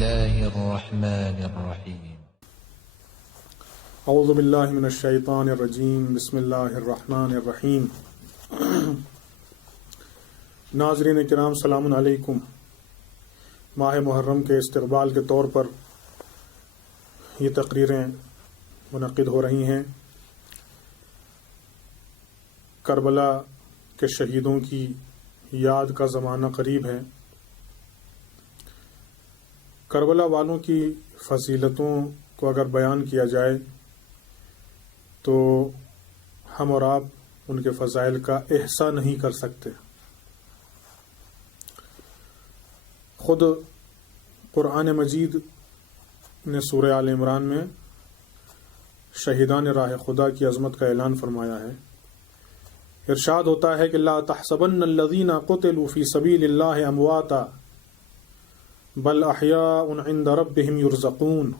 الله الرحمن الرحيم. اعوذ باللہ من الشیطان الرجیم بسم اللہ الرحمن الرحیم. ناظرین کرام سلام علیکم. ماہ محرم کے استقبال کے طور پر یہ تقریریں منعقد ہو رہی ہیں. کربلا کے شہیدوں کی یاد کا زمانہ قریب ہے. کربلا والوں کی فضیلتوں کو اگر بیان کیا جائے تو ہم اور آپ ان کے فضائل کا احصاء نہیں کر سکتے. خود قرآن مجید نے سورہ آل عمران میں شہیدان راہ خدا کی عظمت کا اعلان فرمایا ہے. ارشاد ہوتا ہے کہ لا تحسبن الذین قتلوا فی سبیل اللہ امواتا بل احیاء عند ربہم یرزقون.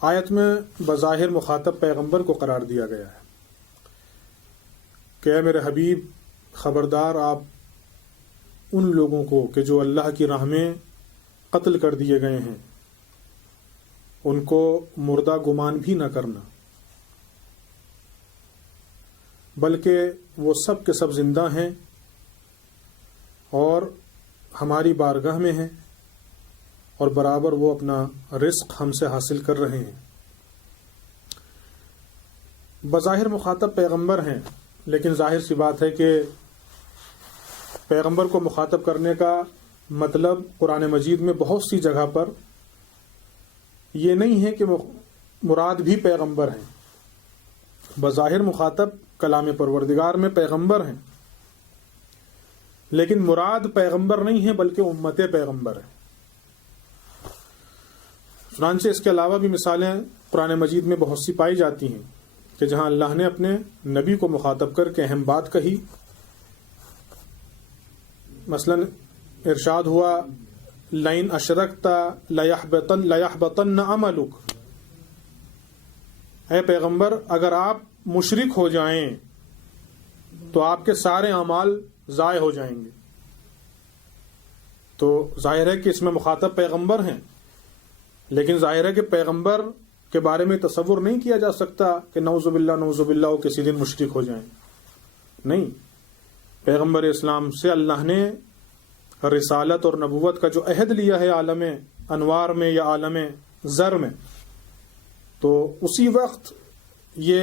آیت میں بظاہر مخاطب پیغمبر کو قرار دیا گیا ہے کہ اے میرے حبیب خبردار آپ ان لوگوں کو کہ جو اللہ کی راہ میں قتل کر دیے گئے ہیں ان کو مردہ گمان بھی نہ کرنا، بلکہ وہ سب کے سب زندہ ہیں اور ہماری بارگاہ میں ہیں اور برابر وہ اپنا رزق ہم سے حاصل کر رہے ہیں. بظاہر مخاطب پیغمبر ہیں، لیکن ظاہر سی بات ہے کہ پیغمبر کو مخاطب کرنے کا مطلب قرآن مجید میں بہت سی جگہ پر یہ نہیں ہے کہ مراد بھی پیغمبر ہیں. بظاہر مخاطب کلام پروردگار میں پیغمبر ہیں، لیکن مراد پیغمبر نہیں ہے بلکہ امت پیغمبر ہے. چنانچہ اس کے علاوہ بھی مثالیں قرآن مجید میں بہت سی پائی جاتی ہیں کہ جہاں اللہ نے اپنے نبی کو مخاطب کر کے اہم بات کہی. مثلا ارشاد ہوا لئن اشرکت لیحبطن عملک. اے پیغمبر اگر آپ مشرک ہو جائیں تو آپ کے سارے اعمال ضائع ہو جائیں گے. تو ظاہر ہے کہ اس میں مخاطب پیغمبر ہیں، لیکن ظاہر ہے کہ پیغمبر کے بارے میں تصور نہیں کیا جا سکتا کہ نعوذ باللہ وہ کسی دن مشرک ہو جائیں. نہیں، پیغمبر اسلام سے اللہ نے رسالت اور نبوت کا جو عہد لیا ہے عالم انوار میں یا عالم ذر میں، تو اسی وقت یہ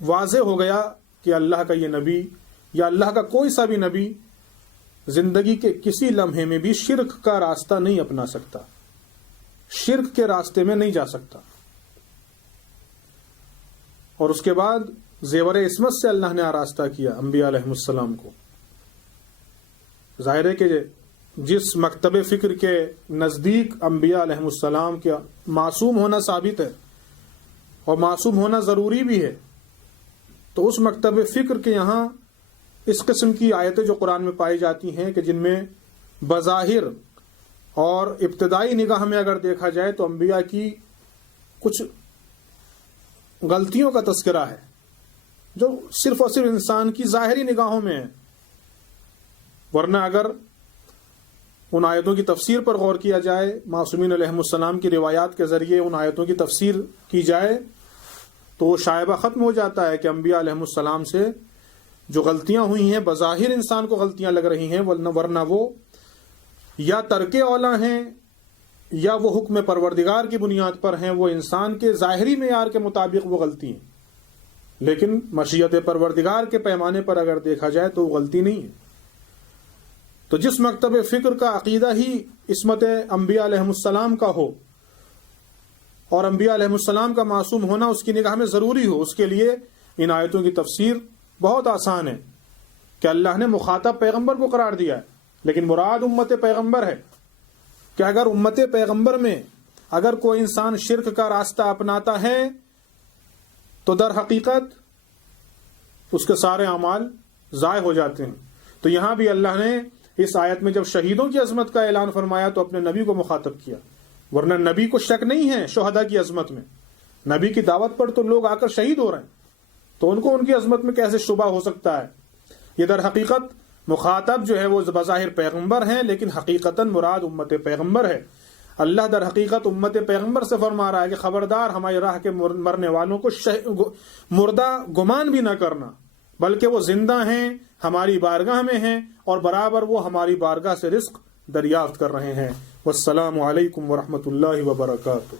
واضح ہو گیا کہ اللہ کا یہ نبی یا اللہ کا کوئی سا بھی نبی زندگی کے کسی لمحے میں بھی شرک کا راستہ نہیں اپنا سکتا، شرک کے راستے میں نہیں جا سکتا. اور اس کے بعد زیور عصمت سے اللہ نے آراستہ کیا انبیاء علیہ السلام کو. ظاہر ہے کہ جس مکتب فکر کے نزدیک انبیاء علیہ السلام کا معصوم ہونا ثابت ہے اور معصوم ہونا ضروری بھی ہے، تو اس مکتب فکر کے یہاں اس قسم کی آیتیں جو قرآن میں پائی جاتی ہیں کہ جن میں بظاہر اور ابتدائی نگاہ میں اگر دیکھا جائے تو انبیاء کی کچھ غلطیوں کا تذکرہ ہے جو صرف اور صرف انسان کی ظاہری نگاہوں میں ہے. ورنہ اگر ان آیتوں کی تفسیر پر غور کیا جائے، معصومین علیہ السلام کی روایات کے ذریعے ان آیتوں کی تفسیر کی جائے تو وہ شائبہ ختم ہو جاتا ہے کہ انبیاء علیہ السلام سے جو غلطیاں ہوئی ہیں بظاہر انسان کو غلطیاں لگ رہی ہیں، ورنہ وہ یا ترک اولا ہیں یا وہ حکم پروردگار کی بنیاد پر ہیں. وہ انسان کے ظاہری معیار کے مطابق وہ غلطی ہیں، لیکن مشیت پروردگار کے پیمانے پر اگر دیکھا جائے تو وہ غلطی نہیں ہے. تو جس مکتب فکر کا عقیدہ ہی عصمت انبیاء علیہ السلام کا ہو اور انبیاء علیہ السلام کا معصوم ہونا اس کی نگاہ میں ضروری ہو، اس کے لیے ان آیتوں کی تفسیر بہت آسان ہے کہ اللہ نے مخاطب پیغمبر کو قرار دیا ہے، لیکن مراد امت پیغمبر ہے کہ اگر امت پیغمبر میں اگر کوئی انسان شرک کا راستہ اپناتا ہے تو در حقیقت اس کے سارے اعمال ضائع ہو جاتے ہیں. تو یہاں بھی اللہ نے اس آیت میں جب شہیدوں کی عظمت کا اعلان فرمایا تو اپنے نبی کو مخاطب کیا، ورنہ نبی کو شک نہیں ہے شہداء کی عظمت میں. نبی کی دعوت پر تو لوگ آ کر شہید ہو رہے ہیں، تو ان کو ان کی عظمت میں کیسے شبہ ہو سکتا ہے؟ یہ در حقیقت مخاطب جو ہے وہ بظاہر پیغمبر ہیں، لیکن حقیقتاً مراد امت پیغمبر ہے۔ اللہ در حقیقت امت پیغمبر سے فرما رہا ہے کہ خبردار ہماری راہ کے مرنے والوں کو مردہ گمان بھی نہ کرنا، بلکہ وہ زندہ ہیں، ہماری بارگاہ میں ہیں، اور برابر وہ ہماری بارگاہ سے رزق دریافت کر رہے ہیں۔ والسلام علیکم ورحمۃ اللہ وبرکاتہ۔